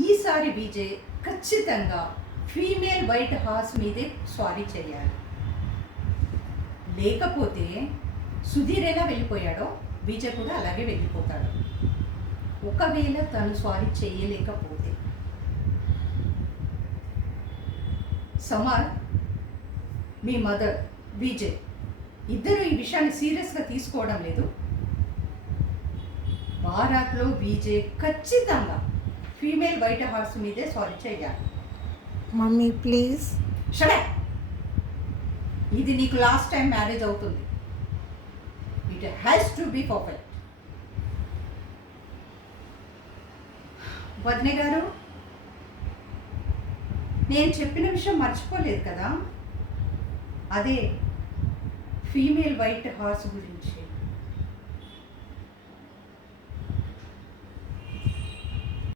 ఈసారి విజయ్ ఖచ్చితంగా female white horse మీదే స్వారీ చేయాలి. లేకపోతే సుధీర్ ఎలా వెళ్ళిపోయాడో విజయ్ కూడా అలాగే వెళ్ళిపోతాడు. ఒకవేళ తను స్వారీ చేయలేకపోతే సమర్, మీ మదర్, విజయ్ ఇద్దరు ఈ విషయాన్ని సీరియస్గా తీసుకోవడం లేదు. బారాత్లో విజయ్ ఖచ్చితంగా ఫీమేల్ వైట్ హార్స్ మీదే స్వారీ చేయాలి. Mummy please. సరే, ఇది నీకు లాస్ట్ టైం మ్యారేజ్ అవుతుంది. It has to be perfect. వదినే గారు, నేను చెప్పిన విషయం మర్చిపోలేదు కదా, అదే ఫీమేల్ వైట్ హార్స్ గురించి.